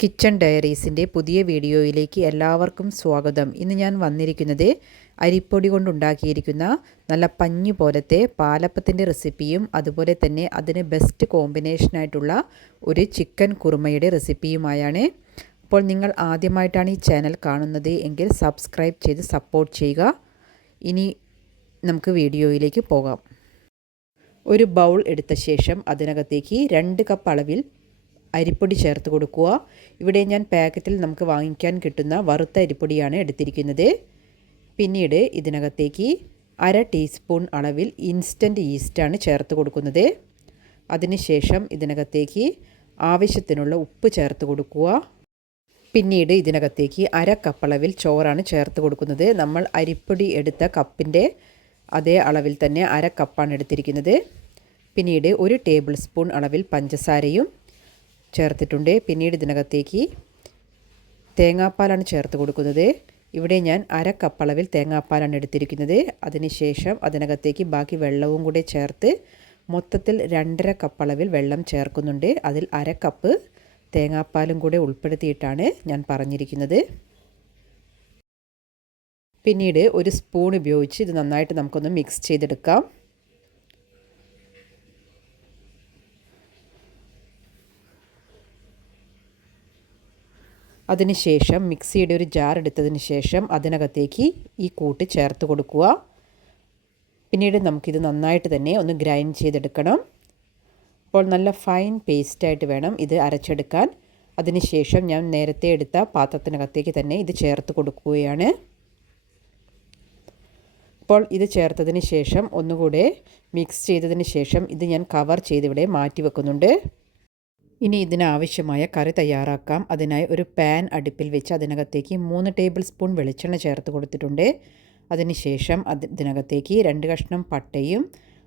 Kitchen ഡയറീസിന്റെ പുതിയ വീഡിയോയിലേക്ക് എല്ലാവർക്കും സ്വാഗതം. ഇന്ന് ഞാൻ വന്നിരിക്കുന്നത് അരിപ്പൊടി കൊണ്ടുണ്ടാക്കിയിരിക്കുന്ന നല്ല പഞ്ഞു പോലത്തെ പാലപ്പത്തിന്റെ റെസിപ്പിയും അതുപോലെ തന്നെ അതിന് ബെസ്റ്റ് കോമ്പിനേഷനായിട്ടുള്ള ഒരു ചിക്കൻ കുറുമയുടെ റെസിപ്പിയുമായാണ്. അപ്പോൾ നിങ്ങൾ ആദ്യമായിട്ടാണ് ഈ ചാനൽ കാണുന്നത് എങ്കിൽ സബ്സ്ക്രൈബ് ചെയ്ത് സപ്പോർട്ട് ചെയ്യുക. ഇനി നമുക്ക് വീഡിയോയിലേക്ക് പോകാം. ഒരു ബൗൾ എടുത്ത ശേഷം അതിനകത്തേക്ക് രണ്ട് കപ്പ് അളവിൽ അരിപ്പൊടി ചേർത്ത് കൊടുക്കുക. ഇവിടെ ഞാൻ പാക്കറ്റിൽ നമുക്ക് വാങ്ങിക്കാൻ കിട്ടുന്ന വറുത്ത അരിപ്പൊടിയാണ് എടുത്തിരിക്കുന്നത്. പിന്നീട് ഇതിനകത്തേക്ക് അര ടീസ്പൂൺ അളവിൽ ഇൻസ്റ്റന്റ് ഈസ്റ്റാണ് ചേർത്ത് കൊടുക്കുന്നത്. അതിനുശേഷം ഇതിനകത്തേക്ക് ആവശ്യത്തിനുള്ള ഉപ്പ് ചേർത്ത് കൊടുക്കുക. പിന്നീട് ഇതിനകത്തേക്ക് അര കപ്പളവിൽ ചോറാണ് ചേർത്ത് കൊടുക്കുന്നത്. നമ്മൾ അരിപ്പൊടി എടുത്ത കപ്പിന്റെ അതേ അളവിൽ തന്നെ അര കപ്പാണ് എടുത്തിരിക്കുന്നത്. പിന്നീട് ഒരു ടേബിൾ സ്പൂൺ അളവിൽ പഞ്ചസാരയും ചേർത്തിട്ടുണ്ട്. പിന്നീട് ഇതിനകത്തേക്ക് തേങ്ങാപ്പാലാണ് ചേർത്ത് കൊടുക്കുന്നത്. ഇവിടെ ഞാൻ അര കപ്പളവിൽ തേങ്ങാപ്പാലാണ് എടുത്തിരിക്കുന്നത്. അതിനുശേഷം അതിനകത്തേക്ക് ബാക്കി വെള്ളവും കൂടെ ചേർത്ത് മൊത്തത്തിൽ രണ്ടര കപ്പളവിൽ വെള്ളം ചേർക്കുന്നുണ്ട്. അതിൽ അര കപ്പ് തേങ്ങാപ്പാലും കൂടെ ഉൾപ്പെടുത്തിയിട്ടാണ് ഞാൻ പറഞ്ഞിരിക്കുന്നത്. പിന്നീട് ഒരു സ്പൂൺ ഉപയോഗിച്ച് ഇത് നന്നായിട്ട് നമുക്കൊന്ന് മിക്സ് ചെയ്തെടുക്കാം. അതിനുശേഷം മിക്സിയുടെ ഒരു ജാർ എടുത്തതിന് ശേഷം അതിനകത്തേക്ക് ഈ കൂട്ട് ചേർത്ത് കൊടുക്കുക. പിന്നീട് നമുക്കിത് നന്നായിട്ട് തന്നെ ഒന്ന് ഗ്രൈൻഡ് ചെയ്തെടുക്കണം. അപ്പോൾ നല്ല ഫൈൻ പേസ്റ്റായിട്ട് വേണം ഇത് അരച്ചെടുക്കാൻ. അതിനുശേഷം ഞാൻ നേരത്തെ എടുത്ത പാത്രത്തിനകത്തേക്ക് തന്നെ ഇത് ചേർത്ത് കൊടുക്കുകയാണ്. അപ്പോൾ ഇത് ചേർത്തതിന് ശേഷം ഒന്നുകൂടെ മിക്സ് ചെയ്തതിന് ശേഷം ഇത് ഞാൻ കവർ ചെയ്തിവിടെ മാറ്റി വെക്കുന്നുണ്ട്. ഇനി ഇതിനാവശ്യമായ കറി തയ്യാറാക്കാം. അതിനായി ഒരു പാൻ അടുപ്പിൽ വെച്ച് അതിനകത്തേക്ക് മൂന്ന് ടേബിൾ സ്പൂൺ വെളിച്ചെണ്ണ ചേർത്ത് കൊടുത്തിട്ടുണ്ട്. അതിനുശേഷം അതിനകത്തേക്ക് രണ്ട് കഷ്ണം പട്ടയും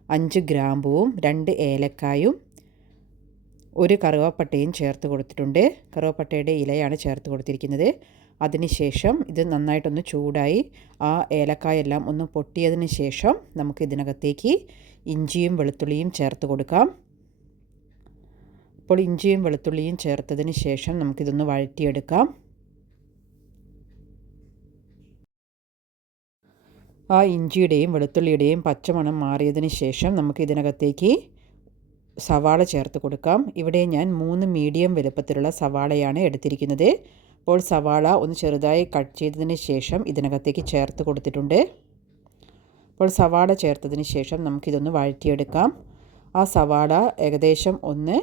അഞ്ച് ഗ്രാമ്പുവും രണ്ട് ഏലക്കായും ഒരു കറുവാപ്പട്ടയും ചേർത്ത് കൊടുത്തിട്ടുണ്ട്. കറുവാപ്പട്ടയുടെ ഇലയാണ് ചേർത്ത് കൊടുത്തിരിക്കുന്നത്. അതിനുശേഷം ഇത് നന്നായിട്ടൊന്ന് ചൂടായി ആ ഏലക്കായെല്ലാം ഒന്ന് പൊട്ടിയതിന് ശേഷം നമുക്ക് ഇതിനകത്തേക്ക് ഇഞ്ചിയും വെളുത്തുള്ളിയും ചേർത്ത് കൊടുക്കാം. അപ്പോൾ ഇഞ്ചിയും വെളുത്തുള്ളിയും ചേർത്തതിന് ശേഷം നമുക്കിതൊന്ന് വഴറ്റിയെടുക്കാം. ആ ഇഞ്ചിയുടെയും വെളുത്തുള്ളിയുടെയും പച്ചമണം മാറിയതിന് ശേഷം നമുക്ക് ഇതിനകത്തേക്ക് സവാള ചേർത്ത് കൊടുക്കാം. ഇവിടെ ഞാൻ മൂന്ന് മീഡിയം വലുപ്പത്തിലുള്ള സവാളയാണ് എടുത്തിരിക്കുന്നത്. അപ്പോൾ സവാള ഒന്ന് ചെറുതായി കട്ട് ചെയ്തതിന് ശേഷം ഇതിനകത്തേക്ക് ചേർത്ത് കൊടുത്തിട്ടുണ്ട്. അപ്പോൾ സവാള ചേർത്തതിന് ശേഷം നമുക്കിതൊന്ന് വഴറ്റിയെടുക്കാം. ആ സവാള ഏകദേശം ഒന്ന്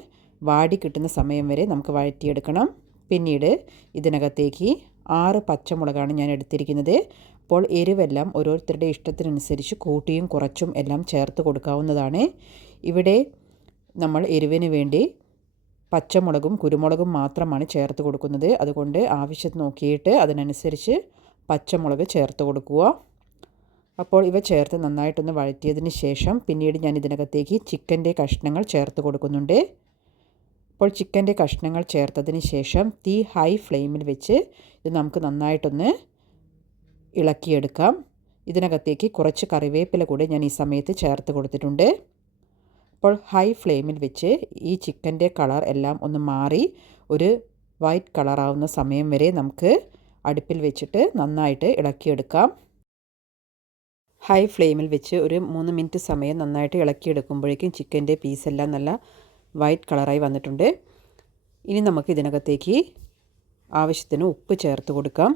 വാടി കിട്ടുന്ന സമയം വരെ നമുക്ക് വഴറ്റിയെടുക്കണം. പിന്നീട് ഇതിനകത്തേക്ക് ആറ് പച്ചമുളകാണ് ഞാൻ എടുത്തിരിക്കുന്നത്. അപ്പോൾ എരിവെല്ലാം ഓരോരുത്തരുടെ ഇഷ്ടത്തിനനുസരിച്ച് കൂട്ടിയും കുറച്ചും എല്ലാം ചേർത്ത് കൊടുക്കാവുന്നതാണ്. ഇവിടെ നമ്മൾ എരിവിന് വേണ്ടി പച്ചമുളകും കുരുമുളകും മാത്രമാണ് ചേർത്ത് കൊടുക്കുന്നത്. അതുകൊണ്ട് ആവശ്യത്തിന് നോക്കിയിട്ട് അതിനനുസരിച്ച് പച്ചമുളക് ചേർത്ത് കൊടുക്കുക. അപ്പോൾ ഇവ ചേർത്ത് നന്നായിട്ടൊന്ന് വഴറ്റിയതിന് ശേഷം പിന്നീട് ഞാൻ ഇതിനകത്തേക്ക് ചിക്കന്റെ കഷ്ണങ്ങൾ ചേർത്ത് കൊടുക്കുന്നുണ്ട്. അപ്പോൾ ചിക്കന്റെ കഷ്ണങ്ങൾ ചേർത്തതിന് ശേഷം തീ ഹൈ ഫ്ലെയിമിൽ വെച്ച് ഇത് നമുക്ക് നന്നായിട്ടൊന്ന് ഇളക്കിയെടുക്കാം. ഇതിനകത്തേക്ക് കുറച്ച് കറിവേപ്പില കൂടെ ഞാൻ ഈ സമയത്ത് ചേർത്ത് കൊടുത്തിട്ടുണ്ട്. അപ്പോൾ ഹൈ ഫ്ലെയിമിൽ വെച്ച് ഈ ചിക്കന്റെ കളർ എല്ലാം ഒന്ന് മാറി ഒരു വൈറ്റ് കളറാവുന്ന സമയം വരെ നമുക്ക് അടുപ്പിൽ വെച്ചിട്ട് നന്നായിട്ട് ഇളക്കിയെടുക്കാം. ഹൈ ഫ്ലെയിമിൽ വെച്ച് ഒരു മൂന്ന് മിനിറ്റ് സമയം നന്നായിട്ട് ഇളക്കിയെടുക്കുമ്പോഴേക്കും ചിക്കന്റെ പീസെല്ലാം നല്ല വൈറ്റ് കളറായി വന്നിട്ടുണ്ട്. ഇനി നമുക്ക് ഇതിനകത്തേക്ക് ആവശ്യത്തിന് ഉപ്പ് ചേർത്ത് കൊടുക്കാം.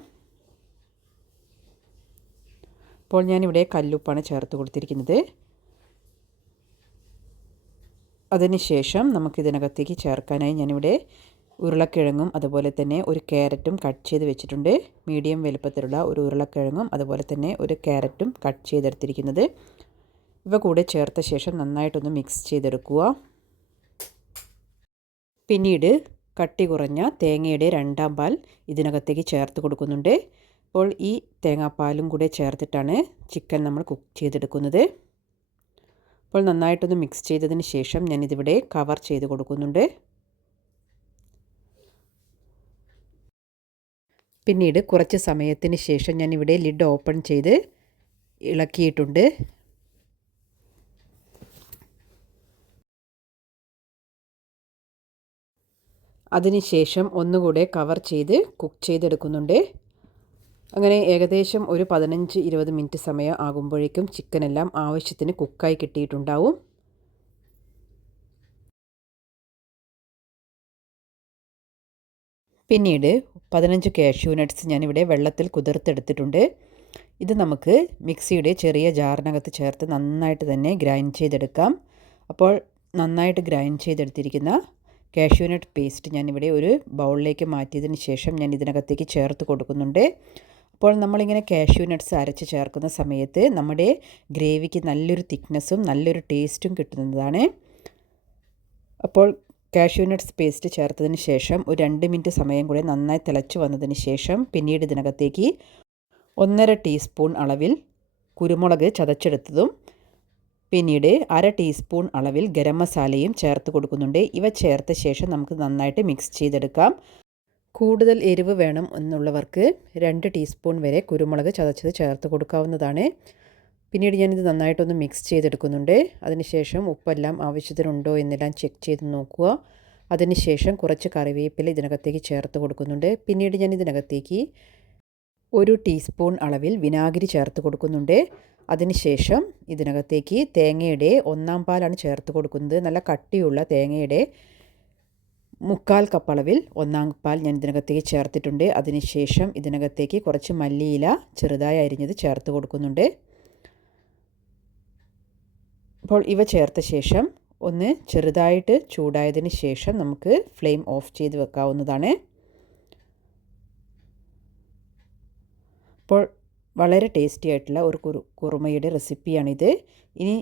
അപ്പോൾ ഞാനിവിടെ കല്ലുപ്പാണ് ചേർത്ത് കൊടുത്തിരിക്കുന്നത്. അതിനുശേഷം നമുക്കിതിനകത്തേക്ക് ചേർക്കാനായി ഞാനിവിടെ ഉരുളക്കിഴങ്ങും അതുപോലെ തന്നെ ഒരു ക്യാരറ്റും കട്ട് ചെയ്ത് വെച്ചിട്ടുണ്ട്. മീഡിയം വലുപ്പത്തിലുള്ള ഒരു ഉരുളക്കിഴങ്ങും അതുപോലെ തന്നെ ഒരു ക്യാരറ്റും കട്ട് ചെയ്തെടുത്തിരിക്കുന്നത്. ഇവ കൂടെ ചേർത്ത ശേഷം നന്നായിട്ടൊന്ന് മിക്സ് ചെയ്തെടുക്കുക. പിന്നീട് കട്ടി കുറഞ്ഞ തേങ്ങയുടെ രണ്ടാം പാൽ ഇതിനകത്തേക്ക് ചേർത്ത് കൊടുക്കുന്നുണ്ട്. അപ്പോൾ ഈ തേങ്ങാപ്പാലും കൂടെ ചേർത്തിട്ടാണ് ചിക്കൻ നമ്മൾ കുക്ക് ചെയ്തെടുക്കുന്നത്. അപ്പോൾ നന്നായിട്ടൊന്ന് മിക്സ് ചെയ്തതിന് ശേഷം ഞാനിതിവിടെ കവർ ചെയ്ത് കൊടുക്കുന്നുണ്ട്. പിന്നീട് കുറച്ച് സമയത്തിന് ശേഷം ഞാനിവിടെ ലിഡ് ഓപ്പൺ ചെയ്ത് ഇളക്കിയിട്ടുണ്ട്. അതിനുശേഷം ഒന്നുകൂടെ കവർ ചെയ്ത് കുക്ക് ചെയ്തെടുക്കുന്നുണ്ട്. അങ്ങനെ ഏകദേശം ഒരു പതിനഞ്ച് ഇരുപത് മിനിറ്റ് സമയം ആകുമ്പോഴേക്കും ചിക്കനെല്ലാം ആവശ്യത്തിന് കുക്കായി കിട്ടിയിട്ടുണ്ടാവും. പിന്നീട് പതിനഞ്ച് കാഷ്യൂ നട്ട്സ് ഞാനിവിടെ വെള്ളത്തിൽ കുതിർത്തെടുത്തിട്ടുണ്ട്. ഇത് നമുക്ക് മിക്സിയുടെ ചെറിയ ജാറിനകത്ത് ചേർത്ത് നന്നായിട്ട് തന്നെ ഗ്രൈൻഡ് ചെയ്തെടുക്കാം. അപ്പോൾ നന്നായിട്ട് ഗ്രൈൻഡ് ചെയ്തെടുത്തിരിക്കുന്ന കാഷ്യൂനട്ട് പേസ്റ്റ് ഞാനിവിടെ ഒരു ബൗളിലേക്ക് മാറ്റിയതിന് ശേഷം ഞാൻ ഇതിനകത്തേക്ക് ചേർത്ത് കൊടുക്കുന്നുണ്ട്. അപ്പോൾ നമ്മളിങ്ങനെ കാഷ്യൂ നട്ട്സ് അരച്ച് ചേർക്കുന്ന സമയത്ത് നമ്മുടെ ഗ്രേവിക്ക് നല്ലൊരു തിക്നെസ്സും നല്ലൊരു ടേസ്റ്റും കിട്ടുന്നതാണ്. അപ്പോൾ കാഷ്യൂ നട്ട്സ് പേസ്റ്റ് ചേർത്തതിന് ശേഷം ഒരു രണ്ട് മിനിറ്റ് സമയം കൂടെ നന്നായി തിളച്ച് വന്നതിന് ശേഷം പിന്നീട് ഇതിനകത്തേക്ക് ഒന്നര ടീസ്പൂൺ അളവിൽ കുരുമുളക് ചതച്ചെടുത്തതും പിന്നീട് അര ടീസ്പൂൺ അളവിൽ ഗരം മസാലയും ചേർത്ത് കൊടുക്കുന്നുണ്ട്. ഇവ ചേർത്ത ശേഷം നമുക്ക് നന്നായിട്ട് മിക്സ് ചെയ്തെടുക്കാം. കൂടുതൽ എരിവ് വേണം എന്നുള്ളവർക്ക് രണ്ട് ടീസ്പൂൺ വരെ കുരുമുളക് ചതച്ചത് ചേർത്ത് കൊടുക്കാവുന്നതാണ്. പിന്നീട് ഞാനിത് നന്നായിട്ടൊന്ന് മിക്സ് ചെയ്തെടുക്കുന്നുണ്ട്. അതിനുശേഷം ഉപ്പെല്ലാം ആവശ്യത്തിനുണ്ടോ എന്നെല്ലാം ചെക്ക് ചെയ്ത് നോക്കുക. അതിനുശേഷം കുറച്ച് കറിവേപ്പില ഇതിനകത്തേക്ക് ചേർത്ത് കൊടുക്കുന്നുണ്ട്. പിന്നീട് ഞാൻ ഇതിനകത്തേക്ക് ഒരു ടീസ്പൂൺ അളവിൽ വിനാഗിരി ചേർത്ത് കൊടുക്കുന്നുണ്ട്. അതിനുശേഷം ഇതിനകത്തേക്ക് തേങ്ങയുടെ ഒന്നാം പാലാണ് ചേർത്ത് കൊടുക്കുന്നത്. നല്ല കട്ടിയുള്ള തേങ്ങയുടെ മുക്കാൽ കപ്പളവിൽ ഒന്നാം പാൽ ഞാൻ ഇതിനകത്തേക്ക് ചേർത്തിട്ടുണ്ട്. അതിനുശേഷം ഇതിനകത്തേക്ക് കുറച്ച് മല്ലിയില ചെറുതായി അരിഞ്ഞത് ചേർത്ത് കൊടുക്കുന്നുണ്ട്. അപ്പോൾ ഇവ ചേർത്ത ശേഷം ഒന്ന് ചെറുതായിട്ട് ചൂടായതിന് ശേഷം നമുക്ക് ഫ്ലെയിം ഓഫ് ചെയ്ത് വെക്കാവുന്നതാണ്. അപ്പോൾ വളരെ ടേസ്റ്റി ആയിട്ടുള്ള ഒരു കുറു കുറുമയുടെ റെസിപ്പിയാണിത് ഇനി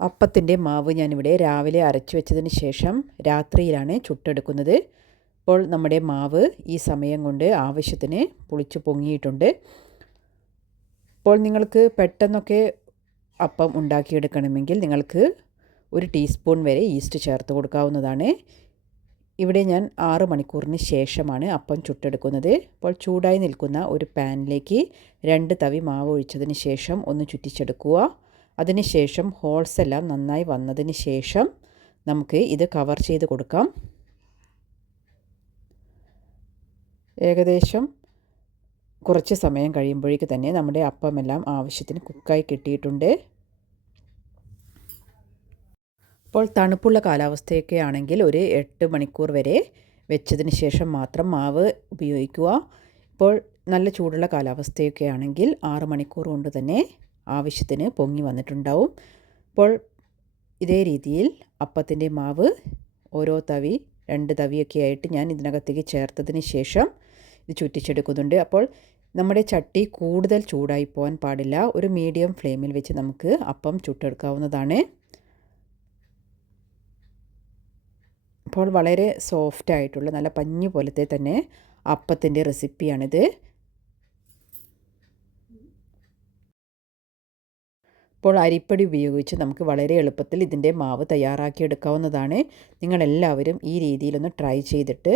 അപ്പത്തിന്റെ മാവ് ഞാനിവിടെ രാവിലെ അരച്ചു വെച്ചതിന് ശേഷം രാത്രിയിലാണ് ചുട്ടെടുക്കുന്നത്. അപ്പോൾ നമ്മുടെ മാവ് ഈ സമയം കൊണ്ട് ആവശ്യത്തിന് പുളിച്ചു പൊങ്ങിയിട്ടുണ്ട്. അപ്പോൾ നിങ്ങൾക്ക് പെട്ടെന്നൊക്കെ അപ്പം ഉണ്ടാക്കിയെടുക്കണമെങ്കിൽ നിങ്ങൾക്ക് ഒരു ടീസ്പൂൺ വരെ ഈസ്റ്റ് ചേർത്ത് കൊടുക്കാവുന്നതാണ്. ഇവിടെ ഞാൻ ആറ് മണിക്കൂറിന് ശേഷമാണ് അപ്പം ചുട്ടെടുക്കുന്നത്. അപ്പോൾ ചൂടായി നിൽക്കുന്ന ഒരു പാനിലേക്ക് രണ്ട് തവി മാവ് ഒഴിച്ചതിന് ശേഷം ഒന്ന് ചുറ്റിച്ചെടുക്കുക. അതിനുശേഷം ഹോൾസ് എല്ലാം നന്നായി വന്നതിന് ശേഷം നമുക്ക് ഇത് കവർ ചെയ്ത് കൊടുക്കാം. ഏകദേശം കുറച്ച് സമയം കഴിയുമ്പോഴേക്ക് തന്നെ നമ്മുടെ അപ്പമെല്ലാം ആവശ്യത്തിന് കുക്കായി കിട്ടിയിട്ടുണ്ട്. ഇപ്പോൾ തണുപ്പുള്ള കാലാവസ്ഥയൊക്കെ ആണെങ്കിൽ ഒരു എട്ട് മണിക്കൂർ വരെ വെച്ചതിന് ശേഷം മാത്രം മാവ് ഉപയോഗിക്കുക. ഇപ്പോൾ നല്ല ചൂടുള്ള കാലാവസ്ഥയൊക്കെ ആണെങ്കിൽ ആറ് മണിക്കൂർ കൊണ്ട് തന്നെ ആവശ്യത്തിന് പൊങ്ങി വന്നിട്ടുണ്ടാവും. അപ്പോൾ ഇതേ രീതിയിൽ അപ്പത്തിന്റെ മാവ് ഓരോ തവി രണ്ട് തവിയൊക്കെ ആയിട്ട് ഞാൻ ഇതിനകത്തേക്ക് ചേർത്തതിന് ശേഷം ഇത് ചുറ്റിച്ചെടുക്കുന്നുണ്ട്. അപ്പോൾ നമ്മുടെ ചട്ടി കൂടുതൽ ചൂടായി പോകാൻ പാടില്ല. ഒരു മീഡിയം ഫ്ലെയിമിൽ വെച്ച് നമുക്ക് അപ്പം ചുട്ടെടുക്കാവുന്നതാണ്. അപ്പോൾ വളരെ സോഫ്റ്റ് ആയിട്ടുള്ള നല്ല പഞ്ഞു പോലത്തെ തന്നെ അപ്പത്തിന്റെ റെസിപ്പിയാണിത്. ഇപ്പോൾ അരിപ്പടി ഉപയോഗിച്ച് നമുക്ക് വളരെ എളുപ്പത്തിൽ ഇതിന്റെ മാവ് തയ്യാറാക്കിയെടുക്കാവുന്നതാണ്. നിങ്ങളെല്ലാവരും ഈ രീതിയിലൊന്ന് ട്രൈ ചെയ്തിട്ട്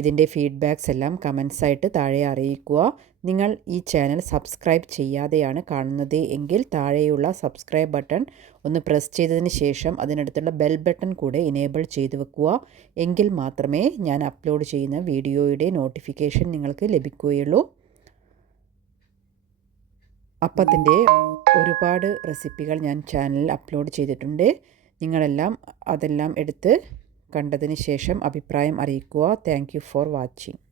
ഇതിന്റെ ഫീഡ്ബാക്സ് എല്ലാം കമൻസായിട്ട് താഴെ അറിയിക്കുക. നിങ്ങൾ ഈ ചാനൽ സബ്സ്ക്രൈബ് ചെയ്യാതെയാണ് കാണുന്നത് എങ്കിൽ താഴെയുള്ള സബ്സ്ക്രൈബ് ബട്ടൺ ഒന്ന് പ്രസ് ചെയ്തതിന് ശേഷം അതിനടുത്തുള്ള ബെൽ ബട്ടൺ കൂടെ ഇനേബിൾ ചെയ്ത് വെക്കുക. എങ്കിൽ മാത്രമേ ഞാൻ അപ്ലോഡ് ചെയ്യുന്ന വീഡിയോയുടെ നോട്ടിഫിക്കേഷൻ നിങ്ങൾക്ക് ലഭിക്കുകയുള്ളൂ. അപ്പത്തിന്റെ ഒരുപാട് റെസിപ്പികൾ ഞാൻ ചാനലിൽ അപ്ലോഡ് ചെയ്തിട്ടുണ്ട്. നിങ്ങളെല്ലാം അതെല്ലാം എടുത്ത് കണ്ടതിന് ശേഷം അഭിപ്രായം അറിയിക്കുക. Thank for watching